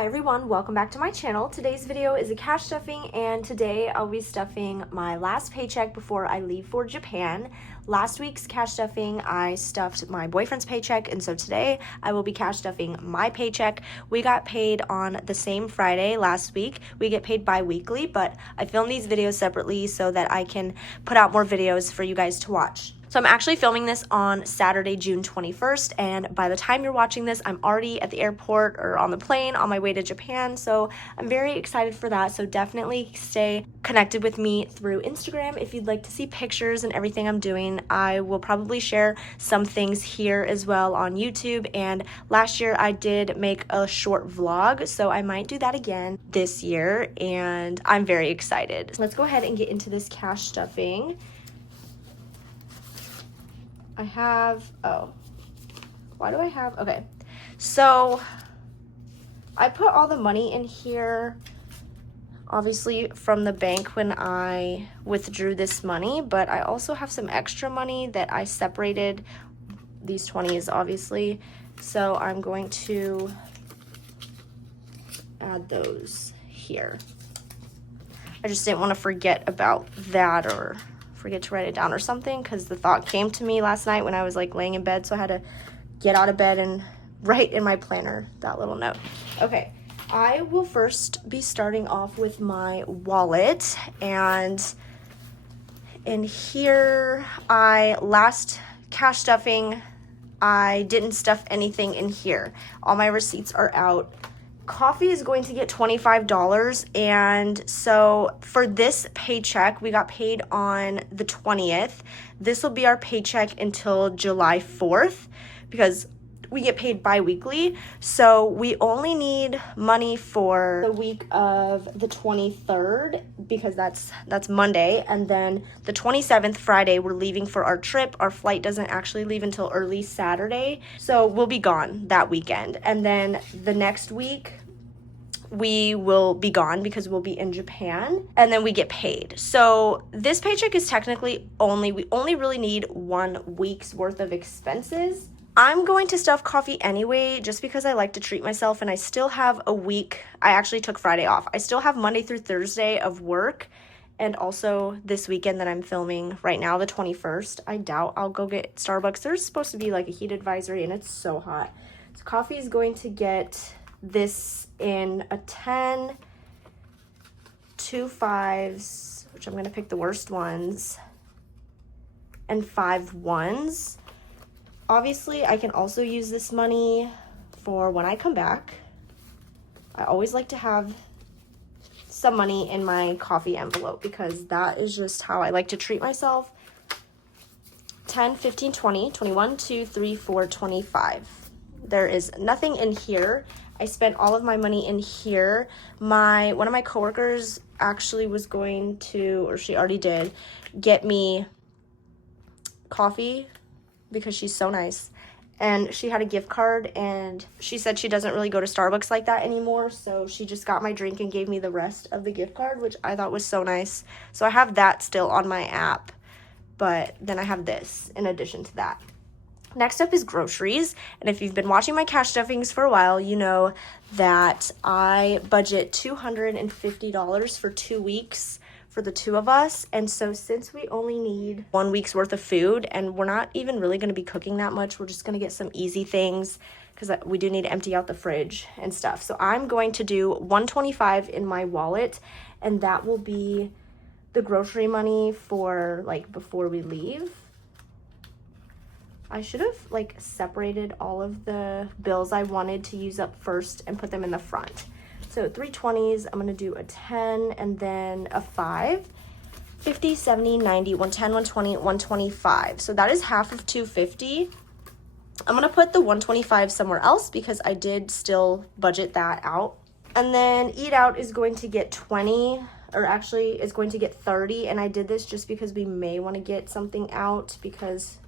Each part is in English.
Hi everyone, welcome back to my channel. Today's video is a cash stuffing, and today I'll be stuffing my last paycheck before I leave for Japan. Last week's cash stuffing, I stuffed my boyfriend's paycheck, and so today I will be cash stuffing my paycheck. We got paid on the same Friday last week. We get paid bi-weekly, but I film these videos separately so that I can put out more videos for you guys to watch. So I'm actually filming this on Saturday, June 21st, and by the time you're watching this, I'm already at the airport or on the plane on my way to Japan, so I'm very excited for that. So definitely stay connected with me through Instagram if you'd like to see pictures and everything I'm doing. I will probably share some things here as well on YouTube, and last year I did make a short vlog, so I might do that again this year, and I'm very excited. Let's go ahead and get into this cash stuffing. I have, okay, so I put all the money in here, obviously from the bank when I withdrew this money, but I also have some extra money that I separated, these 20s obviously, so I'm going to add those here. I just didn't want to forget about that or forget to write it down or something, because the thought came to me last night when I was like laying in bed, so I had to get out of bed and write in my planner that little note. Okay, I will first be starting off with my wallet, and in here, last cash stuffing, I didn't stuff anything in here. All my receipts are out. Coffee is going to get $25, and so for this paycheck, we got paid on the 20th. This will be our paycheck until July 4th because we get paid bi-weekly, so we only need money for the week of the 23rd because that's Monday, and then the 27th, Friday, we're leaving for our trip. Our flight doesn't actually leave until early Saturday, so we'll be gone that weekend, and then the next week we will be gone because we'll be in Japan, and then we get paid. So this paycheck is technically we only really need 1 week's worth of expenses. I'm going to stuff coffee anyway, just because I like to treat myself, and I still have a week. I actually took Friday off. I still have Monday through Thursday of work, and also this weekend that I'm filming right now, the 21st. I doubt I'll go get Starbucks. There's supposed to be like a heat advisory, and it's so hot. So coffee is going to get this in a 10, 2 5s, which I'm going to pick the worst ones, and 5 1s. Obviously, I can also use this money for when I come back. I always like to have some money in my coffee envelope because that is just how I like to treat myself. 10, 15, 20, 21, 2, 3, 4, 25. There is nothing in here. I spent all of my money in here. One of my coworkers actually was going to, or she already did, get me coffee because she's so nice, and she had a gift card, and she said she doesn't really go to Starbucks like that anymore, so she just got my drink and gave me the rest of the gift card, which I thought was so nice. So I have that still on my app, but then I have this in addition to that. Next up is groceries, and if you've been watching my cash stuffings for a while, you know that I budget $250 for 2 weeks for the two of us, and so since we only need 1 week's worth of food, and we're not even really going to be cooking that much, we're just going to get some easy things because we do need to empty out the fridge and stuff. So I'm going to do $125 in my wallet, and that will be the grocery money for like before we leave. I should have like separated all of the bills I wanted to use up first and put them in the front. So 3 20s, I'm gonna do a 10 and then a 5, 50, 70, 90, 110, 120, 125. So that is half of 250. I'm gonna put the 125 somewhere else because I did still budget that out. And then eat out is going to get 20, or actually is going to get 30. And I did this just because we may wanna get something out because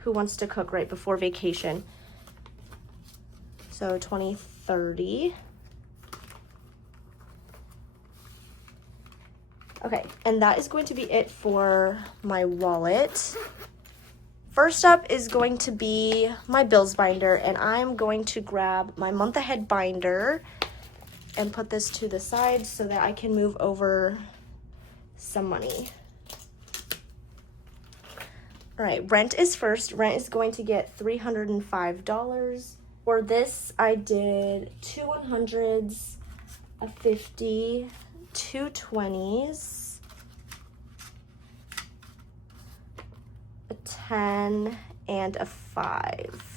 who wants to cook right before vacation? So 20, 30. Okay, and that is going to be it for my wallet. First up is going to be my bills binder, and I'm going to grab my month ahead binder and put this to the side so that I can move over some money. All right, rent is first. Rent is going to get $305. For this, I did 2 100s, a 50, 2 20s, a 10, and a 5.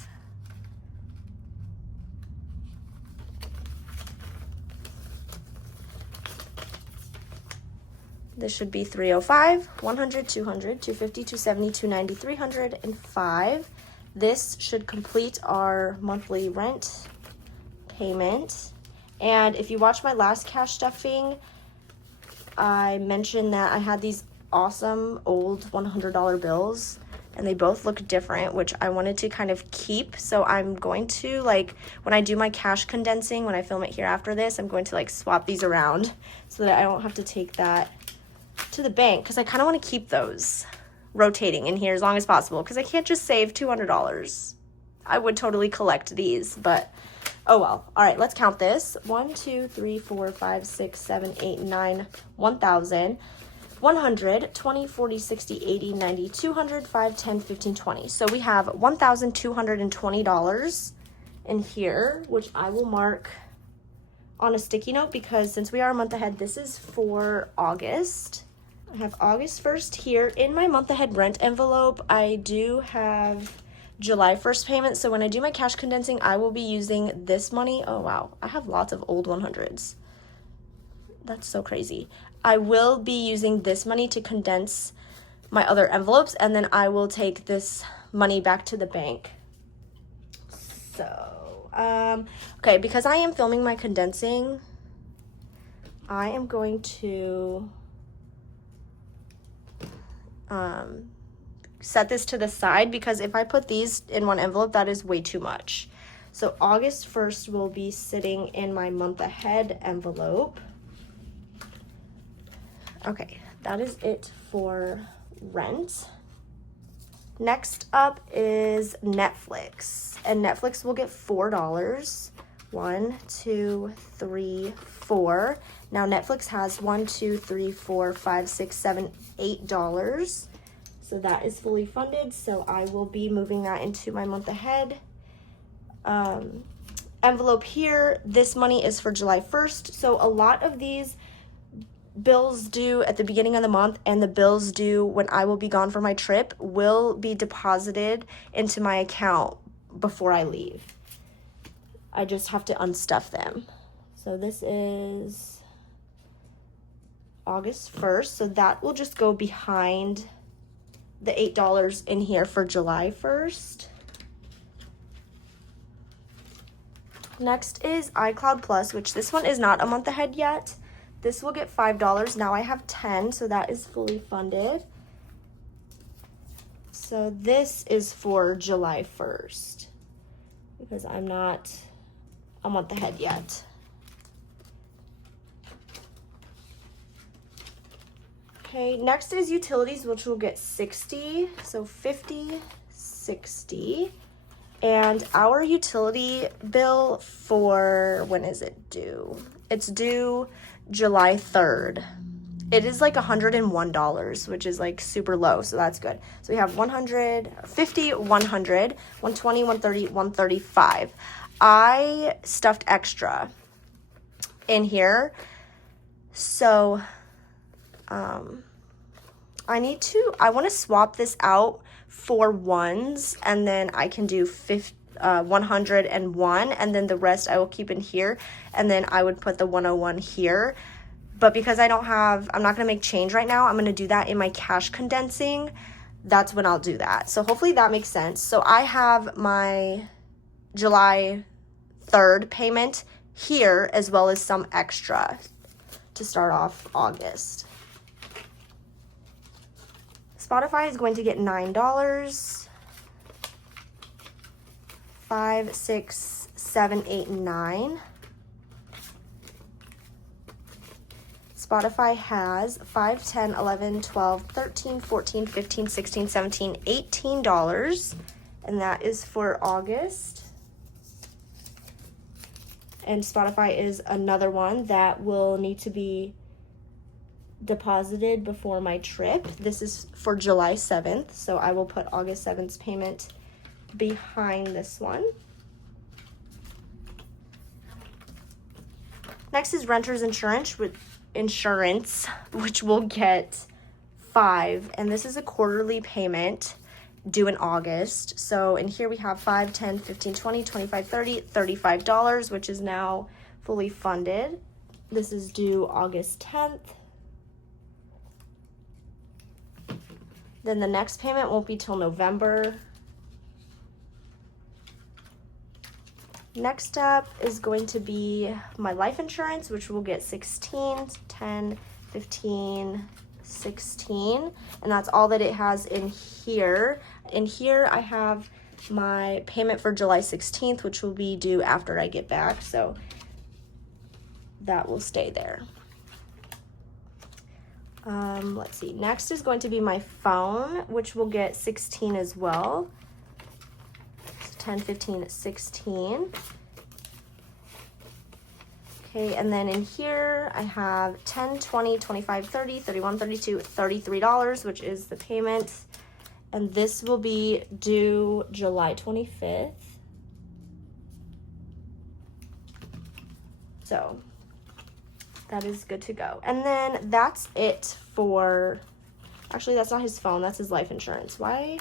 This should be 305, 100, 200, 250, 270, 290, 300, and 5. This should complete our monthly rent payment. And if you watch my last cash stuffing, I mentioned that I had these awesome old $100 bills, and they both look different, which I wanted to kind of keep. So I'm going to, like, when I do my cash condensing, when I film it here after this, I'm going to like swap these around so that I don't have to take that to the bank, because I kind of want to keep those rotating in here as long as possible, because I can't just save $200. I would totally collect these, but oh well. All right, let's count this. 1, 2, 3, 4, 5, 6, 7, 8, 9, 1,000, 100, 20, 40, 60, 80, 90, 200, 5, 10, 15, 20. So we have $1,220 in here, which I will mark on a sticky note, because since we are a month ahead, this is for August. I have August 1st here. In my month ahead rent envelope, I do have July 1st payment. So when I do my cash condensing, I will be using this money. Oh wow, I have lots of old 100s. That's so crazy. I will be using this money to condense my other envelopes, and then I will take this money back to the bank. So, okay, because I am filming my condensing, I am going to set this to the side, because if I put these in one envelope, that is way too much. So August 1st will be sitting in my month ahead envelope. Okay, that is it for rent. Next up is Netflix, and Netflix will get $4. 1, 2, 3, 4. Now Netflix has 1, 2, 3, 4, 5, 6, 7, $8. So that is fully funded. So I will be moving that into my month ahead envelope here. This money is for July 1st. So a lot of these bills due at the beginning of the month and the bills due when I will be gone for my trip will be deposited into my account before I leave. I just have to unstuff them. So this is August 1st. So that will just go behind the $8 in here for July 1st. Next is iCloud Plus, which this one is not a month ahead yet. This will get $5. Now I have 10, so that is fully funded. So this is for July 1st, because I'm not a month ahead yet. Okay, next is utilities, which will get 60. So 50, 60. And our utility bill for, when is it due? It's due July 3rd. It is like $101, which is like super low, so that's good. So we have 100, 50, 100, 120, 130, 135. I stuffed extra in here, so I want to swap this out for ones, and then I can do 101, and then the rest I will keep in here, and then I would put the 101 here. But because I'm not going to make change right now, I'm going to do that in my cash condensing. That's when I'll do that. So hopefully that makes sense. So I have my July 3rd payment here, as well as some extra to start off August. Spotify is going to get $9. 5, 6, 7, 8, 9. Spotify has 5, 10, 11, 12, 13, 14, 15, 16, 17, $18. And that is for August. And Spotify is another one that will need to be deposited before my trip. This is for July 7th, so I will put August 7th's payment behind this one. Next is renter's insurance, which will get $5, and this is a quarterly payment due in August. So in here we have $5, $10, $15, $20, $25, $30, $35, which is now fully funded. This is due August 10th. Then the next payment won't be till November. Next up is going to be my life insurance, which will get 16, 10, 15, 16, and that's all that it has in here. In here I have my payment for July 16th, which will be due after I get back, so that will stay there. Let's see, next is going to be my phone, which will get 16 as well. 10, 15, 16. Okay, and then in here I have 10, 20, 25, 30, 31, 32, $33, which is the payment. And this will be due July 25th. So that is good to go. And then that's it for, actually that's not his phone, that's his life insurance. Why?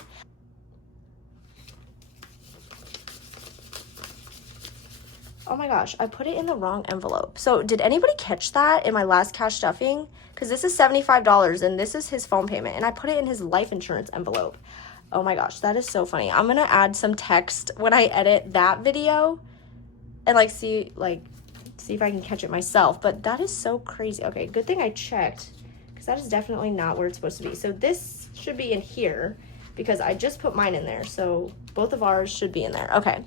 Oh my gosh, I put it in the wrong envelope. So did anybody catch that in my last cash stuffing? Because this is $75 and this is his phone payment, and I put it in his life insurance envelope. Oh my gosh, that is so funny. I'm gonna add some text when I edit that video and see if I can catch it myself. But that is so crazy. Okay, good thing I checked, because that is definitely not where it's supposed to be. So this should be in here because I just put mine in there. So both of ours should be in there. Okay.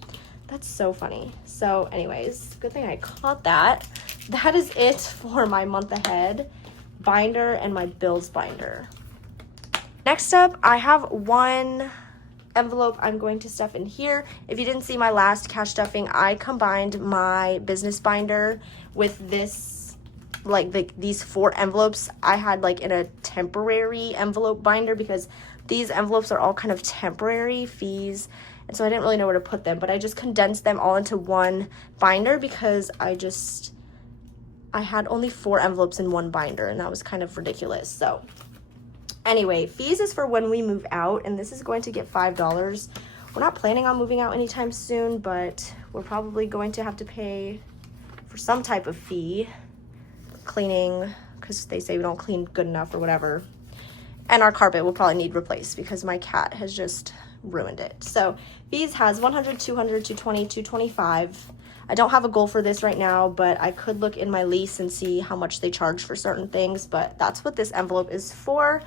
That's so funny. So anyways, good thing I caught that. That is it for my month ahead binder and my bills binder. Next up, I have one envelope I'm going to stuff in here. If you didn't see my last cash stuffing, I combined my business binder with this, these 4 envelopes I had in a temporary envelope binder, because these envelopes are all kind of temporary fees. And so I didn't really know where to put them, but I just condensed them all into one binder because I had only 4 envelopes in one binder, and that was kind of ridiculous. So anyway, fees is for when we move out, and this is going to get $5. We're not planning on moving out anytime soon, but we're probably going to have to pay for some type of fee, cleaning, because they say we don't clean good enough or whatever. And our carpet will probably need replaced because my cat has just ruined it. So fees has 100, 200, 220, 225. I don't have a goal for this right now, but I could look in my lease and see how much they charge for certain things, but that's what this envelope is for.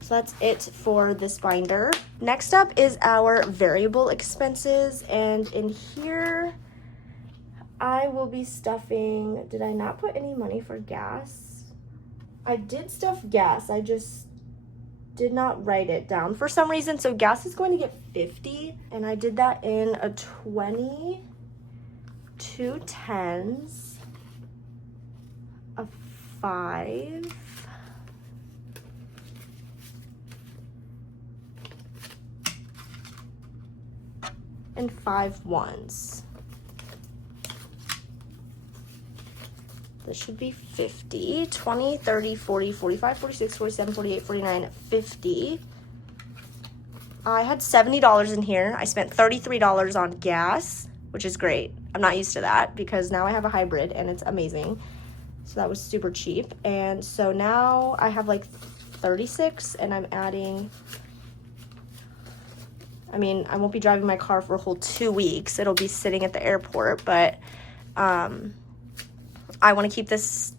So that's it for this binder. Next up is our variable expenses, and in here I will be stuffing, did I not put any money for gas? I did stuff gas, I just did not write it down for some reason. So gas is going to get 50, and I did that in a 20, 2 10s, a 5, and 5 1s. This should be 50, 20, 30, 40, 45, 46, 47, 48, 49, 50. I had $70 in here. I spent $33 on gas, which is great. I'm not used to that because now I have a hybrid and it's amazing. So that was super cheap. And so now I have 36, and I'm adding, I won't be driving my car for a whole 2 weeks. It'll be sitting at the airport, but I want to keep this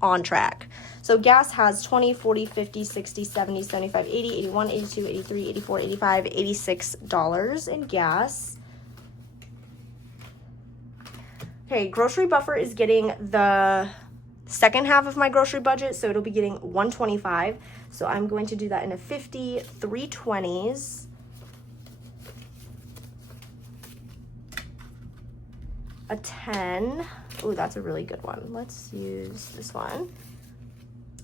on track. So gas has 20, 40, 50, 60, 70, 75, 80, 81, 82, 83, 84, 85, $86 in gas. Okay, grocery buffer is getting the second half of my grocery budget, so it'll be getting $125. So I'm going to do that in a 50, 3 20s. a 10. Ooh, that's a really good one. Let's use this one.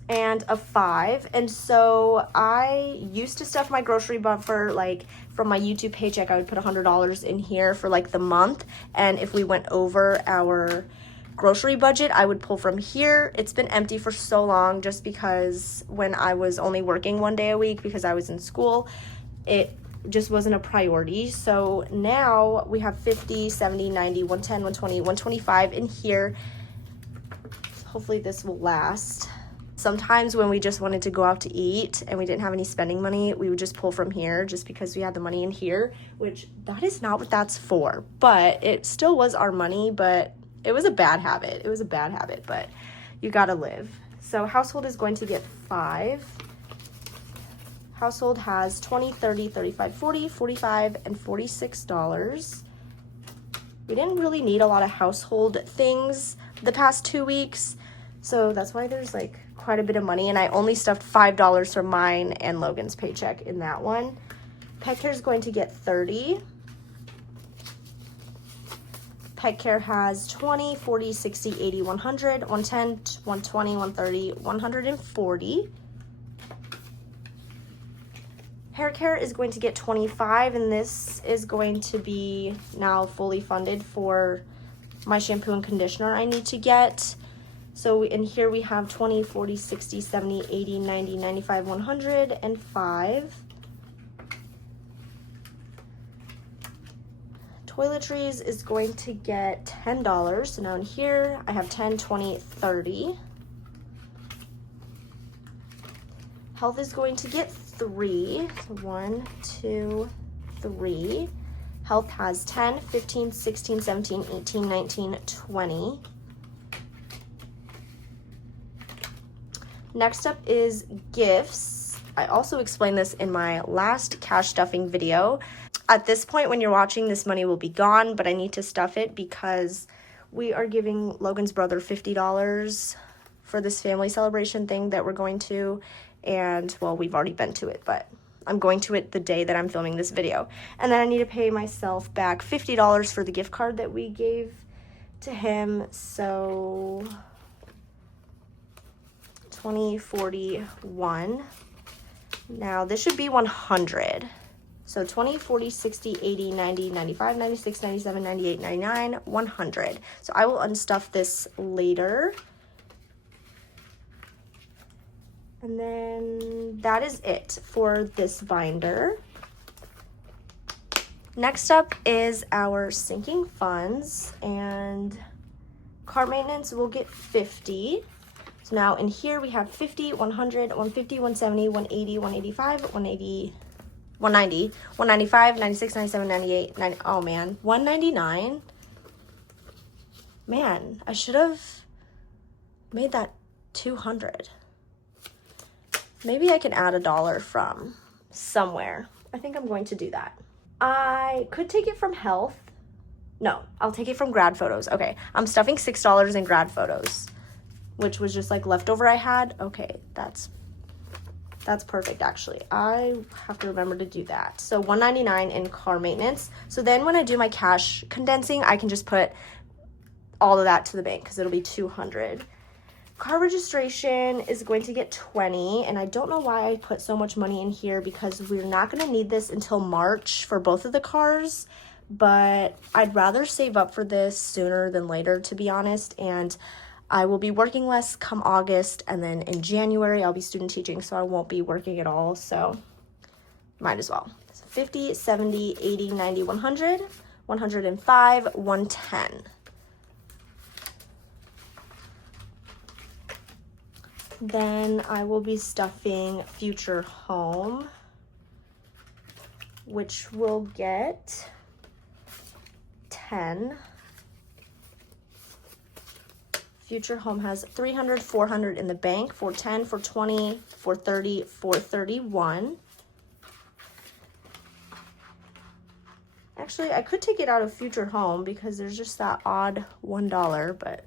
And a 5. And so I used to stuff my grocery buffer, like from my YouTube paycheck, I would put $100 in here for like the month. And if we went over our grocery budget, I would pull from here. It's been empty for so long just because when I was only working 1 day a week because I was in school, it just wasn't a priority. So now we have 50, 70, 90, 110, 120, 125 in here. Hopefully this will last. Sometimes when we just wanted to go out to eat and we didn't have any spending money, we would just pull from here just because we had the money in here, which that is not what that's for. But it still was our money, but it was a bad habit. It was a bad habit, but you gotta live. So household is going to get 5. Household has 20, 30, 35, 40, 45, and $46. We didn't really need a lot of household things the past 2 weeks, so that's why there's like quite a bit of money, and I only stuffed $5 from mine and Logan's paycheck in that one. Pet care is going to get 30. Pet care has 20, 40, 60, 80, 100, 110, 120, 130, 140. Hair care is going to get 25, and this is going to be now fully funded for my shampoo and conditioner I need to get. So in here we have 20, 40, 60, 70, 80, 90, 95, 100, and 5. Toiletries is going to get $10. So now in here I have 10, 20, 30. Health is going to get 3. So 1, 2, 3. Health has 10, 15, 16, 17, 18, 19, 20. Next up is gifts. I also explained this in my last cash stuffing video. At this point when you're watching, this money will be gone, but I need to stuff it because we are giving Logan's brother $50 for this family celebration thing that we're going to. And, well, we've already been to it, but I'm going to it the day that I'm filming this video. And then I need to pay myself back $50 for the gift card that we gave to him. So 20, 40, 1. Now this should be 100. So 20, 40, 60, 80, 90, 95, 96, 97, 98, 99, 100. So I will unstuff this later. And then that is it for this binder. Next up is our sinking funds, and car maintenance will get 50. So now in here we have 50, 100, 150, 170, 180, 185, 180, 190, 195, 96, 97, 98, 90. Oh man, 199. Man, I should have made that 200. Maybe I can add $1 from somewhere. I think I'm going to do that. I could take it from health. No, I'll take it from grad photos. Okay, I'm stuffing $6 in grad photos, which was just like leftover I had. Okay, that's perfect actually. I have to remember to do that. So $199 in car maintenance. So then when I do my cash condensing, I can just put all of that to the bank because it'll be $200. Car registration is going to get 20, and I don't know why I put so much money in here because we're not going to need this until March for both of the cars, but I'd rather save up for this sooner than later, to be honest, and I will be working less come August, and then in January I'll be student teaching, so I won't be working at all, so might as well. So 50, 70, 80, 90, 100, 105, 110. Then I will be stuffing future home, which will get 10. Future home has 300, 400 in the bank, 410, 420, 430, 431. Actually, I could take it out of future home because there's just that odd $1, but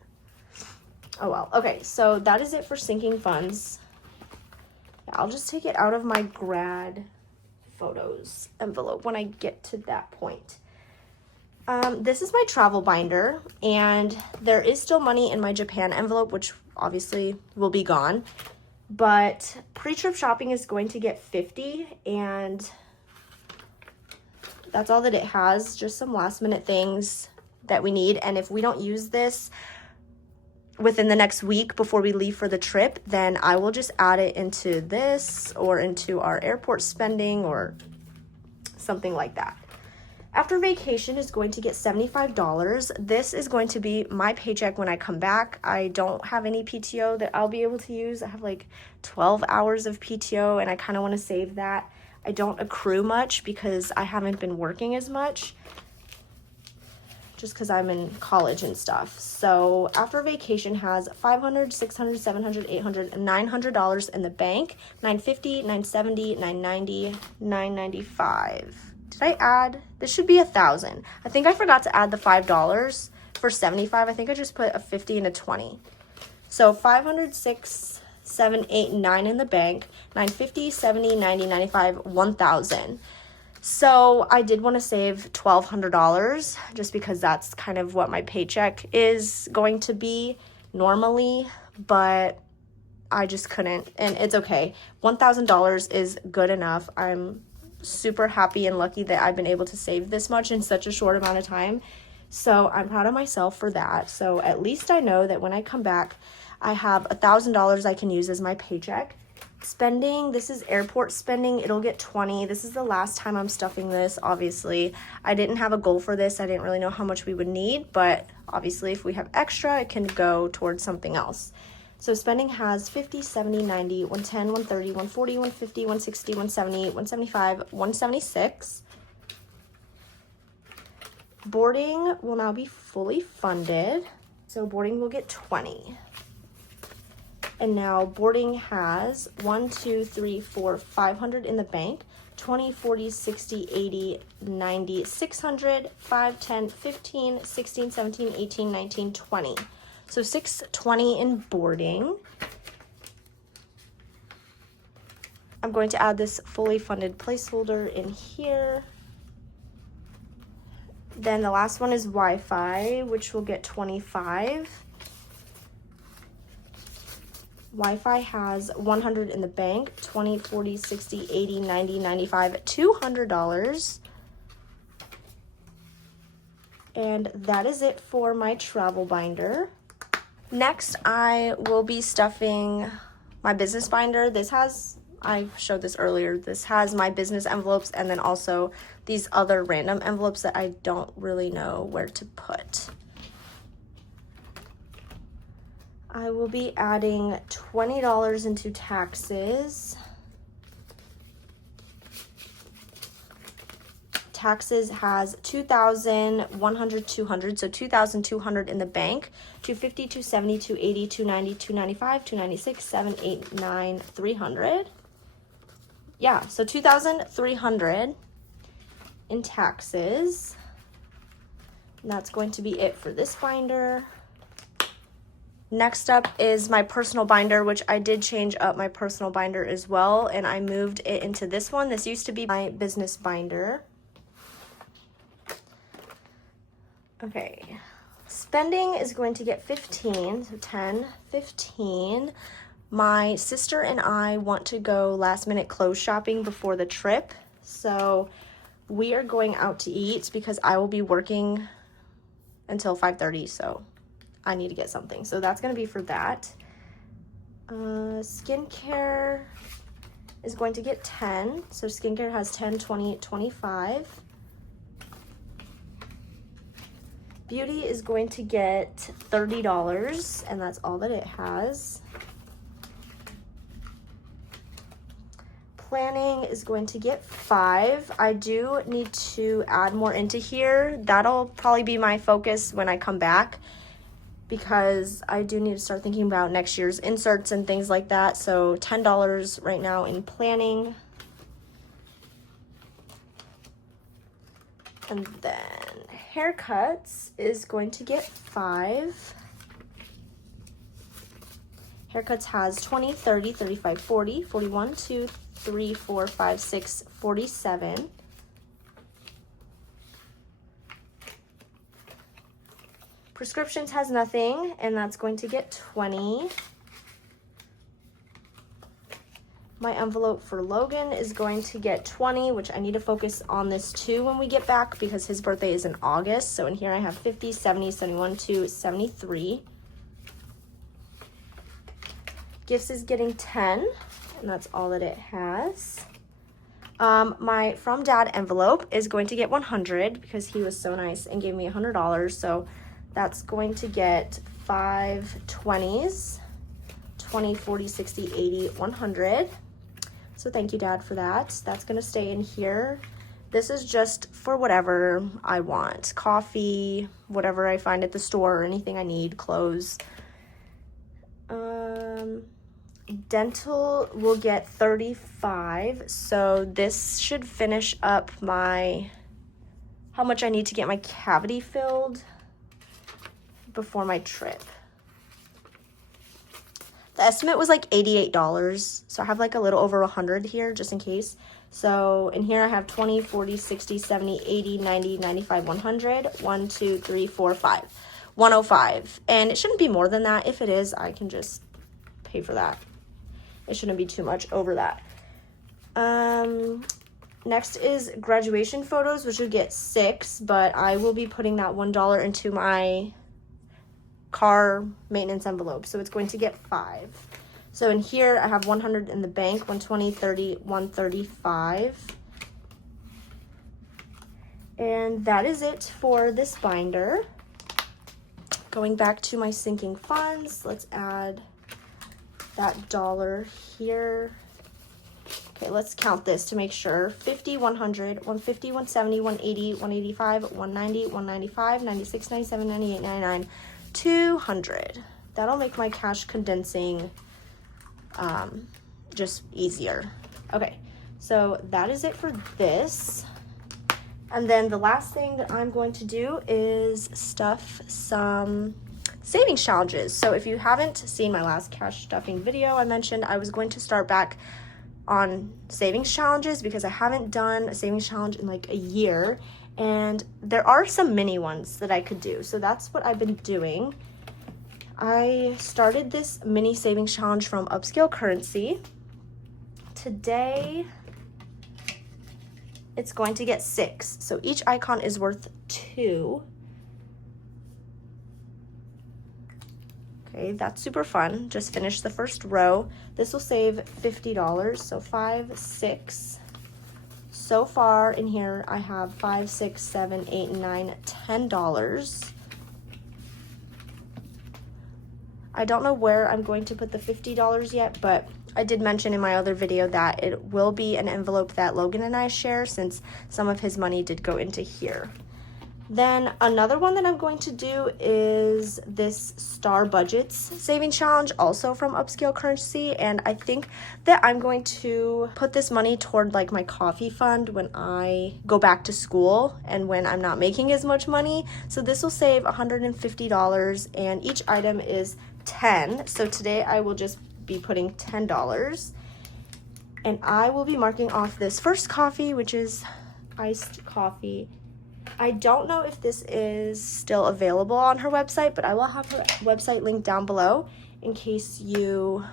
oh well. Okay, so that is it for sinking funds. I'll just take it out of my grad photos envelope when I get to that point. This is my travel binder, and there is still money in my Japan envelope, which obviously will be gone. But pre-trip shopping is going to get $50, and that's all that it has. Just some last minute things that we need. And if we don't use this within the next week before we leave for the trip, then I will just add it into this or into our airport spending or something like that. After vacation is going to get $75. This is going to be my paycheck when I come back. I don't have any PTO that I'll be able to use. I have like 12 hours of PTO, and I kind of want to save that. I don't accrue much because I haven't been working as much, just because I'm in college and stuff. So after vacation has $500, $600, $700, $800, and $900 in the bank. $950, $970, $990, $995. Did I add? This should be $1,000. I think I forgot to add the $5 for $75. I think I just put a 50 and a 20. So 500, 6, 7, 8, 9 in the bank. 950, 70, 90, 95, 1,000. So I did want to save $1,200 just because that's kind of what my paycheck is going to be normally, but I just couldn't, and it's okay. $1,000 is good enough. I'm super happy and lucky that I've been able to save this much in such a short amount of time. So I'm proud of myself for that. So at least I know that when I come back, I have $1,000 I can use as my paycheck. Spending, this is airport spending. It'll get $20. This is the last time I'm stuffing this, obviously. I didn't have a goal for this. I didn't really know how much we would need, but obviously if we have extra, it can go towards something else. So spending has 50, 70, 90, 110, 130, 140, 150, 160, 170, 175, 176. Boarding will now be fully funded. So boarding will get 20. And now boarding has 1, 2, 3, 4, 500 in the bank. 20, 40, 60, 80, 90, 600, 5, 10, 15, 16, 17, 18, 19, 20. So $620 in boarding. I'm going to add this fully funded placeholder in here. Then the last one is Wi-Fi, which will get 25. Wi-Fi has 100 in the bank, 20, 40, 60, 80, 90, 95, $200. And that is it for my travel binder. Next, I will be stuffing my business binder. This has, I showed this earlier, this has my business envelopes and then also these other random envelopes that I don't really know where to put. I will be adding $20 into taxes. Taxes has 2,100, 200, so 2,200 in the bank. 250, 270, 280, 290, 295, 296, 7, 8, 9, 300. Yeah, so 2,300 in taxes. And that's going to be it for this binder. Next up is my personal binder, which I did change up my personal binder as well, and I moved it into this one. This used to be my business binder. Okay, spending is going to get 15, so 10, 15. My sister and I want to go last minute clothes shopping before the trip, so we are going out to eat because I will be working until 5:30, so I need to get something. So that's going to be for that. Skincare is going to get 10, so skincare has 10, 20, 25. Beauty is going to get $30, and that's all that it has. Planning is going to get 5. I do need to add more into here. That'll probably be my focus when I come back, because I do need to start thinking about next year's inserts and things like that. So $10 right now in planning. And then haircuts is going to get 5. Haircuts has 20, 30, 35, 40, 41, 2, 3, 4, 5, 6, 47. Prescriptions has nothing, and that's going to get 20. My envelope for Logan is going to get 20, which I need to focus on this too when we get back because his birthday is in August. So in here I have 50, 70, 71 to 73. Gifts is getting 10, and that's all that it has. My From Dad envelope is going to get 100 because he was so nice and gave me $100. So that's going to get 5 20s, 20, 40, 60, 80, 100. So thank you, Dad, for that. That's going to stay in here. This is just for whatever I want. Coffee, whatever I find at the store, anything I need, clothes. Dental will get 35. So this should finish up how much I need to get my cavity filled before my trip. The estimate was like $88, so I have like a little over 100 here just in case. So in here I have 20, 40, 60, 70, 80, 90, 95, 100, 1, 2, 3, 4, 5, 105. And it shouldn't be more than that. If it is, I can just pay for that. It shouldn't be too much over that. Next is graduation photos, which would get 6, but I will be putting that $1 into my car maintenance envelope, so it's going to get 5. So in here I have 100 in the bank, 120, 30, 135, and that is it for this binder. Going back to my sinking funds, let's add that $1 here. Okay, let's count this to make sure. 50, 100, 150, 170, 180, 185, 190, 195, 96, 97, 98, 99, 200. That'll make my cash condensing just easier. Okay, so that is it for this. And then the last thing that I'm going to do is stuff some savings challenges. So if you haven't seen my last cash stuffing video, I mentioned I was going to start back on savings challenges because I haven't done a savings challenge in like a year, and there are some mini ones that I could do. So that's what I've been doing. I started this mini savings challenge from Upscale Currency. Today it's going to get 6. So each icon is worth 2. Okay, that's super fun. Just finished the first row. This will save $50, so 5, 6. So far in here, I have 5, 6, 7, 8, 9, $10. I don't know where I'm going to put the $50 yet, but I did mention in my other video that it will be an envelope that Logan and I share since some of his money did go into here. Then another one that I'm going to do is this Star Budgets saving challenge, also from Upscale Currency, and I think that I'm going to put this money toward like my coffee fund when I go back to school and when I'm not making as much money. So this will save $150, and each item is 10. So today I will just be putting $10, and I will be marking off this first coffee, which is iced coffee. I don't know if this is still available on her website, but I will have her website linked down below in case you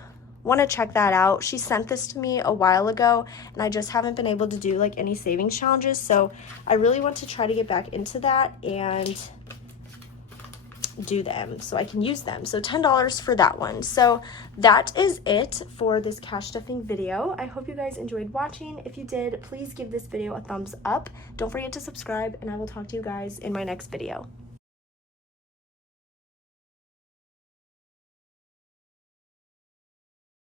want to check that out. She sent this to me a while ago, and I just haven't been able to do like any savings challenges, so I really want to try to get back into that and do them so I can use them. So $10 for that one. So that is it for this cash stuffing video. I hope you guys enjoyed watching. If you did, please give this video a thumbs up. Don't forget to subscribe, and I will talk to you guys in my next video.